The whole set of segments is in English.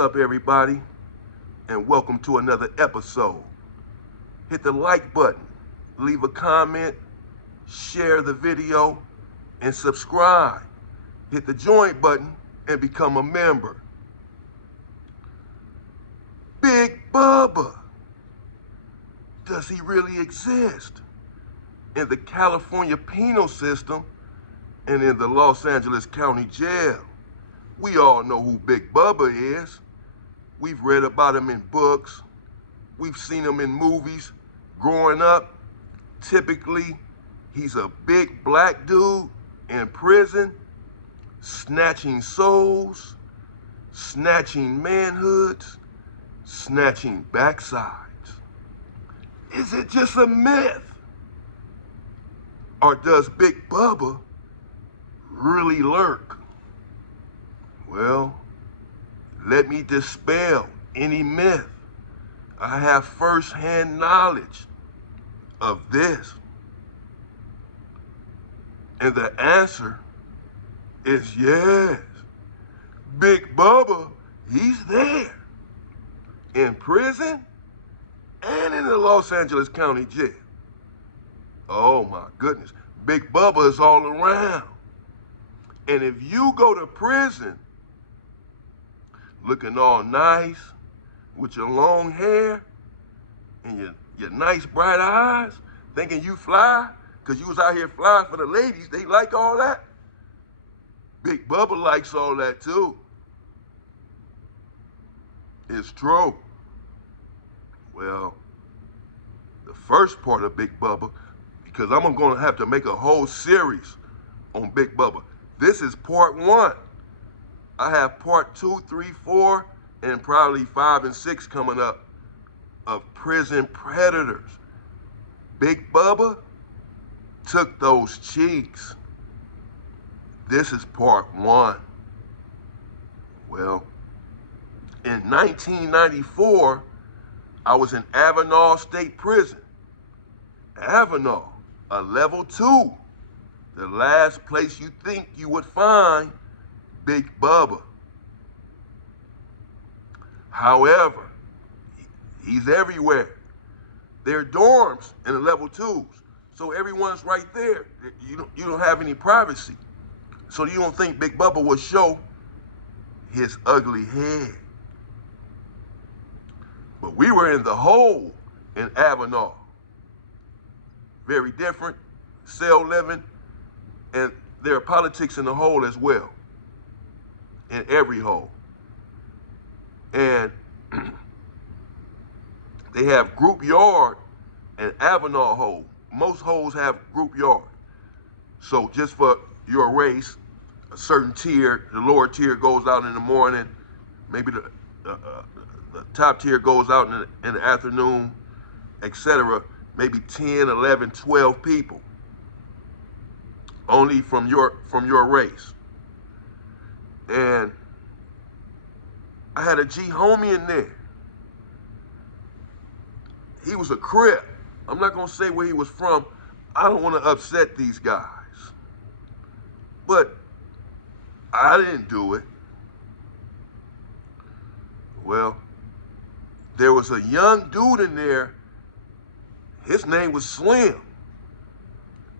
up, everybody, and welcome to another episode. Hit the like button, leave a comment, share the video, and subscribe. Hit the join button and become a member. Big Bubba. Does he really exist? In the California penal system and in the Los Angeles County Jail. We all know who Big Bubba is. We've read about him in books. We've seen him in movies. Growing up, typically, he's a big black dude in prison, snatching souls, snatching manhoods, snatching backsides. Is it just a myth? Or does Big Bubba really lurk? Well, let me dispel any myth. I have first-hand knowledge of this. And the answer is yes. Big Bubba, he's there. In prison and in the Los Angeles County Jail. Oh my goodness. Big Bubba is all around. And if you go to prison looking all nice with your long hair and your nice bright eyes, thinking you fly, because you was out here flying for the ladies, they like all that. Big Bubba likes all that too. It's true. Well, the first part of Big Bubba, because I'm going to have to make a whole series on Big Bubba. This is part 1. I have part 2, 3, 4, and probably 5 and 6 coming up of prison predators. Big Bubba took those cheeks. This is part 1. Well, in 1994, I was in Avenal State Prison. Avenal, a level 2. The last place you think you would find Big Bubba. However, he's everywhere. There are dorms in the level 2s, so everyone's right there. You don't have any privacy. So you don't think Big Bubba will show his ugly head. But we were in the hole in Avenal. Very different, cell living, and there are politics in the hole as well. In every hole. And they have group yard and Avenal hole. Most holes have group yard. So just for your race, a certain tier, the lower tier goes out in the morning, maybe the top tier goes out in the afternoon, etc. Maybe 10, 11, 12 people. Only from your race. And I had a G homie in there. He was a Crip. I'm not gonna say where he was from. I don't want to upset these guys. But I didn't do it. Well, there was a young dude in there. His name was Slim.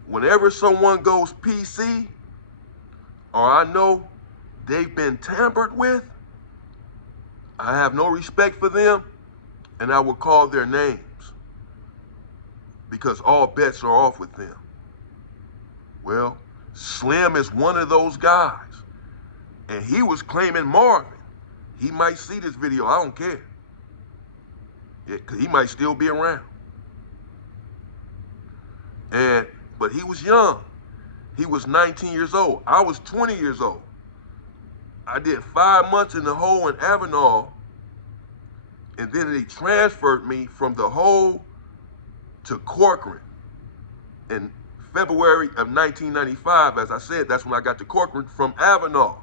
Whenever someone goes PC, or I know they've been tampered with, I have no respect for them, and I will call their names, because all bets are off with them. Well, Slim is one of those guys, and he was claiming Marvin. He might see this video, I don't care. Yeah, because he might still be around. But he was young. He was 19 years old. I was 20 years old. I did 5 months in the hole in Avenal, and then they transferred me from the hole to Corcoran. In February of 1995, as I said, that's when I got to Corcoran from Avenal,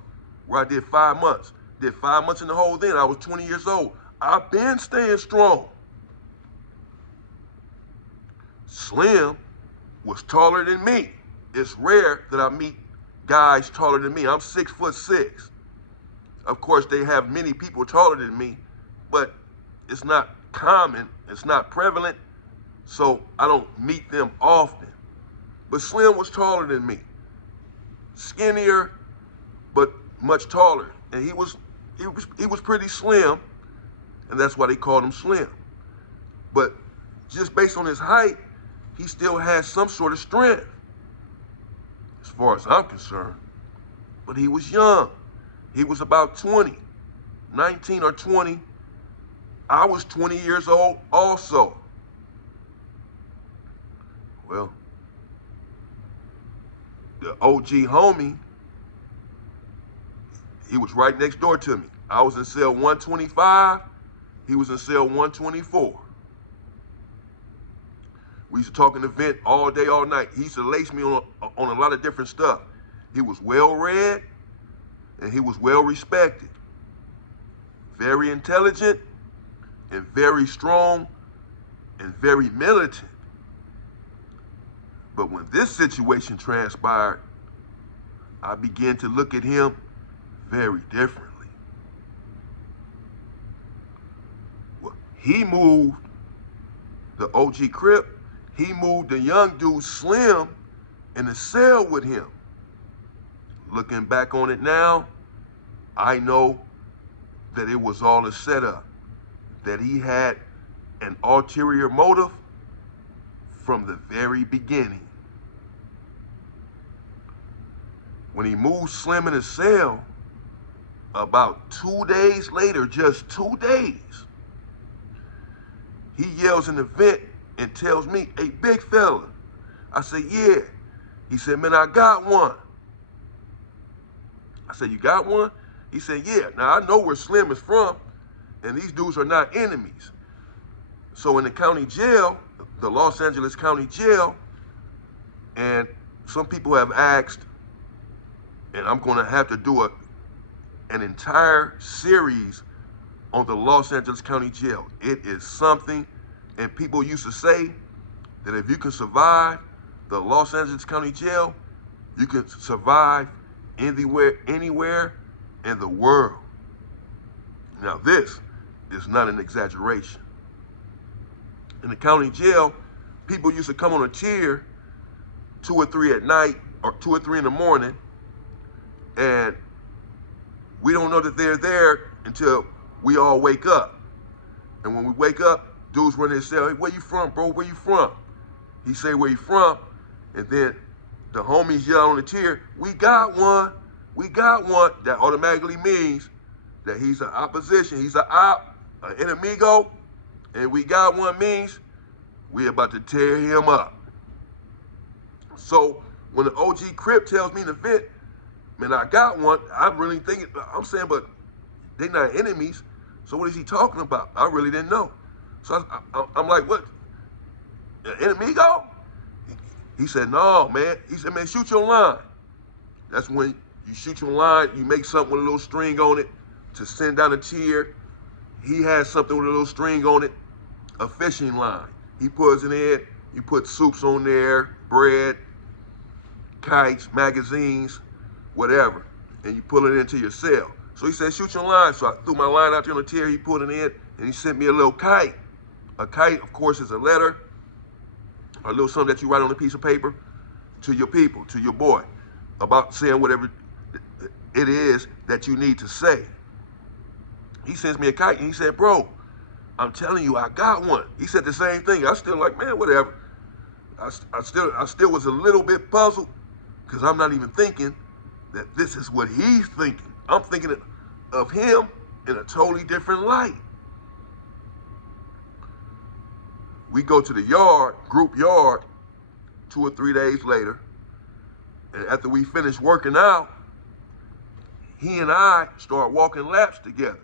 where I did 5 months. Did 5 months in the hole then. I was 20 years old. I've been staying strong. Slim was taller than me. It's rare that I meet guys taller than me. I'm 6'6". Of course, they have many people taller than me, but it's not common, it's not prevalent, so I don't meet them often. But Slim was taller than me, skinnier, but much taller. And he was pretty slim, and that's why they called him Slim. But just based on his height, he still has some sort of strength, as far as I'm concerned. But he was young. He was about 20, 19 or 20. I was 20 years old also. Well, the OG homie, he was right next door to me. I was in cell 125. He was in cell 124. We used to talk in the vent all day, all night. He used to lace me on a lot of different stuff. He was well-read, and he was well-respected. Very intelligent, and very strong, and very militant. But when this situation transpired, I began to look at him very differently. Well, he moved the OG Crip, he moved the young dude Slim in the cell with him. Looking back on it now, I know that it was all a setup, that he had an ulterior motive from the very beginning. When he moved Slim in his cell, about 2 days later, just 2 days, he yells in the vent and tells me, "Hey, big fella." I said, "Yeah." He said, "Man, I got one." I said, "You got one?" He said, "Yeah." Now, I know where Slim is from, and these dudes are not enemies. So in the county jail, the Los Angeles County Jail, and some people have asked, and I'm going to have to do an entire series on the Los Angeles County Jail. It is something, and people used to say that if you can survive the Los Angeles County Jail, you can survive anywhere in the world. Now, this is not an exaggeration. In the county jail, people used to come on a tier 2 or 3 at night or 2 or 3 in the morning, and we don't know that they're there until we all wake up. And when we wake up, dudes run in his cell, "Hey, where you from, bro? Where you from?" He say, "Where you from?" And then the homies yell on the tier, "We got one. We got one." That automatically means that he's an opposition. He's an op, an enemigo. And "we got one" means we about to tear him up. So when the OG Crip tells me in the vent, "Man, I got one," I'm really thinking, I'm saying, but they're not enemies. So what is he talking about? I really didn't know. So I'm like, "What? An enemigo?" He said, "No, man." He said, "Man, shoot your line." That's when you shoot your line, you make something with a little string on it to send down a tier. He has something with a little string on it, a fishing line. He puts it in, you put soups on there, bread, kites, magazines, whatever, and you pull it into your cell. So he said, "Shoot your line." So I threw my line out there on the tier, he put it in, and he sent me a little kite. A kite, of course, is a letter, a little something that you write on a piece of paper to your people, to your boy, about saying whatever it is that you need to say. He sends me a kite, and he said, "Bro, I'm telling you, I got one." He said the same thing. I still like, man, whatever. I still was a little bit puzzled, because I'm not even thinking that this is what he's thinking. I'm thinking of him in a totally different light. We go to the yard, group yard, 2 or 3 days later, and after we finish working out, he and I start walking laps together.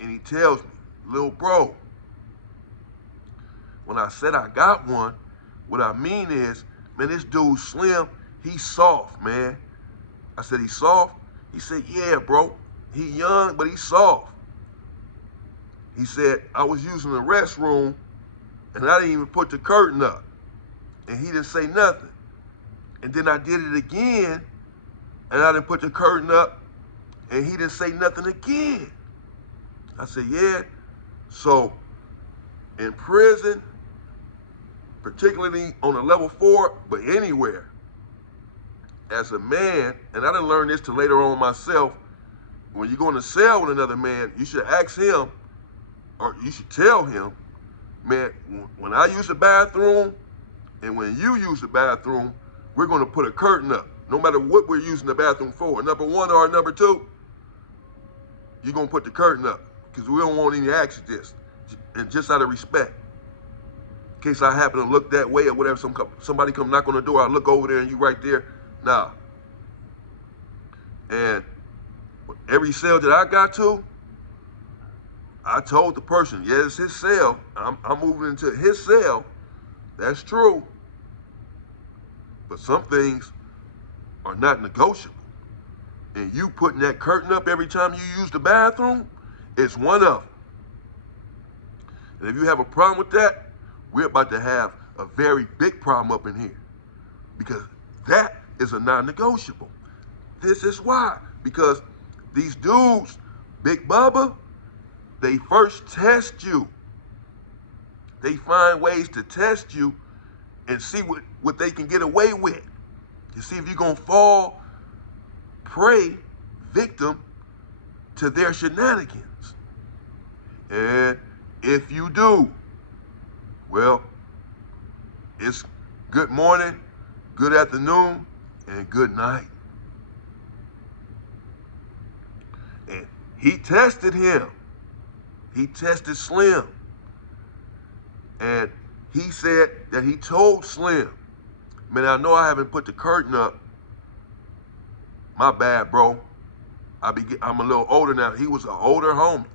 And he tells me, "Little bro, when I said I got one, what I mean is, man, this dude Slim, he's soft, man." I said, "He's soft?" He said, "Yeah, bro. He young, but he's soft." He said, "I was using the restroom, and I didn't even put the curtain up." And he didn't say nothing. And then I did it again, and I didn't put the curtain up, And he didn't say nothing again. I said, yeah. So in prison, particularly on a level 4, but anywhere, as a man, and I didn't learn this till later on myself, when you go in a cell with another man, you should ask him, or you should tell him, man, when I use the bathroom and when you use the bathroom, we're going to put a curtain up. No matter what we're using the bathroom for, number 1 or number 2, you're going to put the curtain up because we don't want any accidents. And just out of respect, in case I happen to look that way or whatever, somebody come knock on the door, I look over there and you right there. Nah. And every cell that I got to, I told the person, yeah, it's his cell. I'm moving into his cell. That's true. But some things are not negotiable. And you putting that curtain up every time you use the bathroom, it's one of them. And if you have a problem with that, we're about to have a very big problem up in here. Because that is a non-negotiable. This is why. Because these dudes, Big Bubba, they first test you. They find ways to test you and see what they can get away with. To see if you're going to fall prey, victim to their shenanigans. And if you do, well, it's good morning, good afternoon, and good night. And he tested him. He tested Slim. And he said that he told Slim, man, I know I haven't put the curtain up. My bad, bro. I'm a little older now. He was an older homie.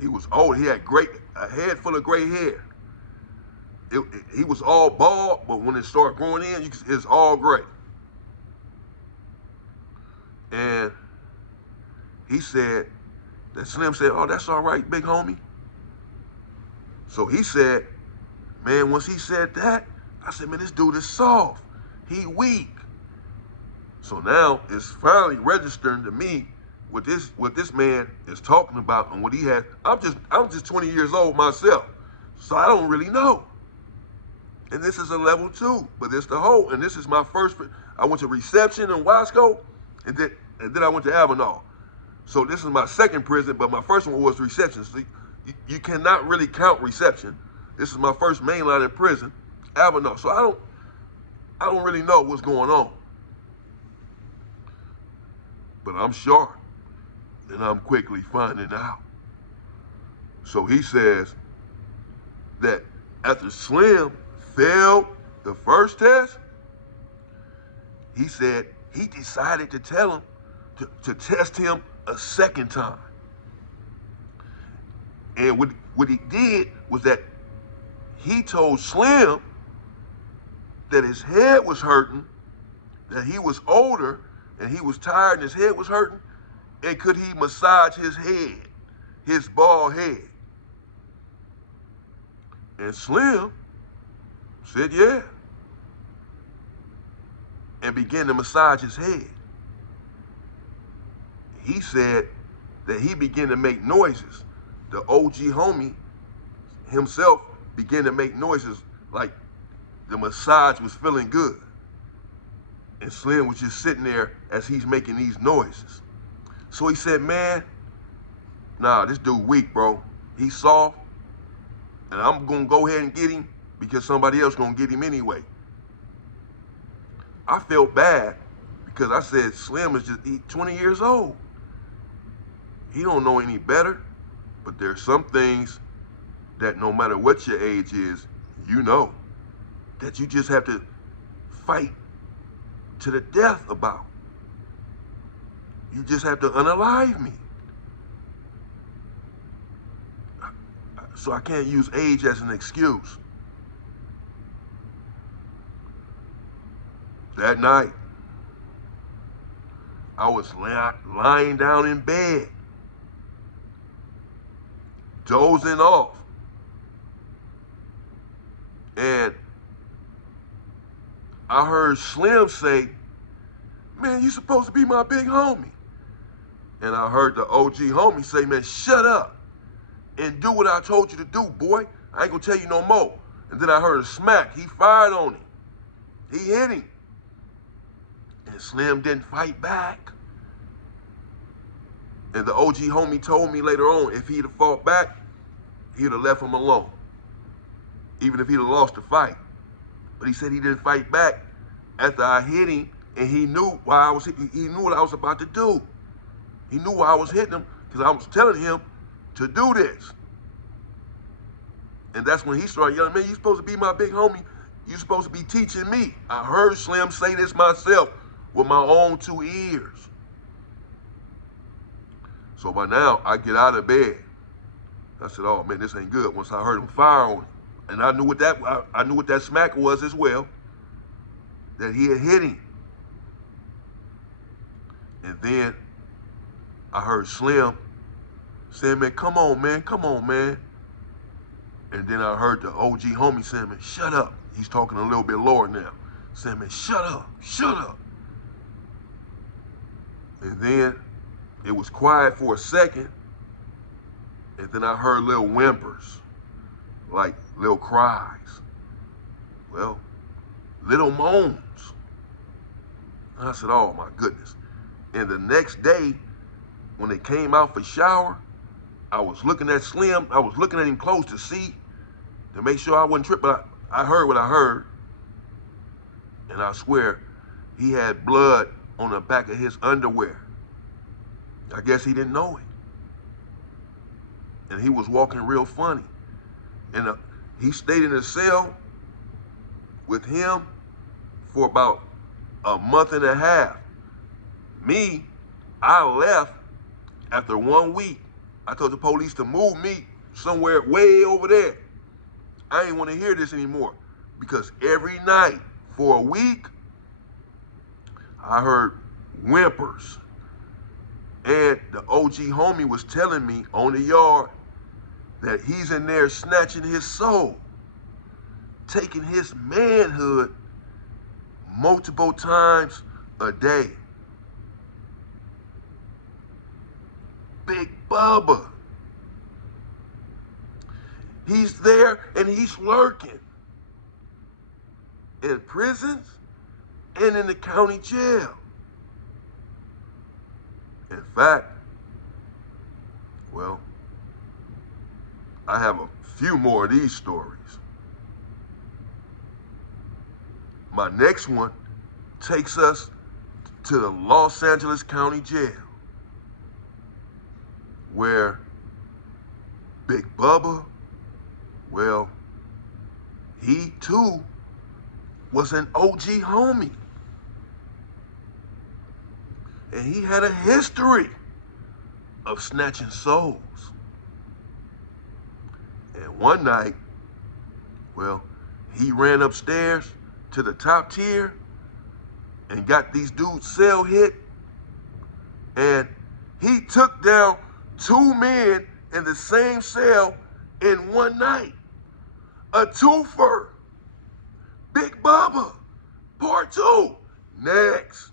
He was old. He had a head full of gray hair. He was all bald, but when it started growing in, it's all gray. And he said, that Slim said, oh, that's all right, big homie. So he said, man, once he said that, I said, man, this dude is soft. He weak. So now it's finally registering to me what this man is talking about and what he has. I'm just 20 years old myself, so I don't really know. And this is a level 2, but it's the whole. And this is my first. I went to reception in Wasco, and then I went to Avenal. So this is my second prison, but my first one was reception. So you cannot really count reception. This is my first mainline in prison, Avenal. So I don't really know what's going on. But I'm sharp, and I'm quickly finding out. So he says that after Slim failed the first test, he said he decided to tell him to test him a second time. And what he did was that he told Slim that his head was hurting, that he was older, and he was tired and his head was hurting, and could he massage his head, his bald head? And Slim said, yeah, and began to massage his head. He said that he began to make noises. The OG homie himself began to make noises like the massage was feeling good. And Slim was just sitting there as he's making these noises. So he said, man, nah, this dude weak, bro. He's soft, and I'm going to go ahead and get him because somebody else going to get him anyway. I felt bad because I said Slim is just 20 years old. He don't know any better, but there's some things that no matter what your age is, you know, that you just have to fight to the death about. You just have to unalive me. So I can't use age as an excuse. That night, I was lying down in bed, dozing off. And I heard Slim say, man, you supposed to be my big homie. And I heard the OG homie say, man, shut up and do what I told you to do, boy. I ain't gonna tell you no more. And then I heard a smack. He fired on him. He hit him. And Slim didn't fight back. And the OG homie told me later on, if he'd have fought back, he'd have left him alone, even if he'd have lost the fight. But he said he didn't fight back after I hit him, and he knew why I was hitting. He knew what I was about to do. He knew why I was hitting him, because I was telling him to do this. And that's when he started yelling, man, you supposed to be my big homie. You supposed to be teaching me. I heard Slim say this myself with my own 2 ears. So by now, I get out of bed. I said, oh man, this ain't good. Once I heard him fire on him. And I knew what that smack was as well, that he had hit him. And then I heard Slim saying, man, come on, man, come on, man. And then I heard the OG homie saying, man, shut up. He's talking a little bit lower now. Saying, man, shut up, shut up. And then it was quiet for a second. And then I heard little whimpers, like little cries. Well, little moans. And I said, oh my goodness. And the next day, when they came out for shower, I was looking at Slim. I was looking at him close to see, to make sure I wasn't tripping. But I heard what I heard. And I swear, he had blood on the back of his underwear. I guess he didn't know it. And he was walking real funny. And he stayed in the cell with him for about a month and a half. Me, I left after 1 week. I told the police to move me somewhere way over there. I ain't want to hear this anymore, because every night for a week, I heard whimpers. And the OG homie was telling me on the yard that he's in there snatching his soul, taking his manhood multiple times a day. Big Bubba. He's there and he's lurking in prisons and in the county jail. In fact, well, I have a few more of these stories. My next one takes us to the Los Angeles County Jail, where Big Bubba, well, he too was an OG homie. And he had a history of snatching souls. And one night, well, he ran upstairs to the top tier and got these dudes' cell hit. And he took down 2 men in the same cell in one night. A twofer. Big Bubba, part 2, next.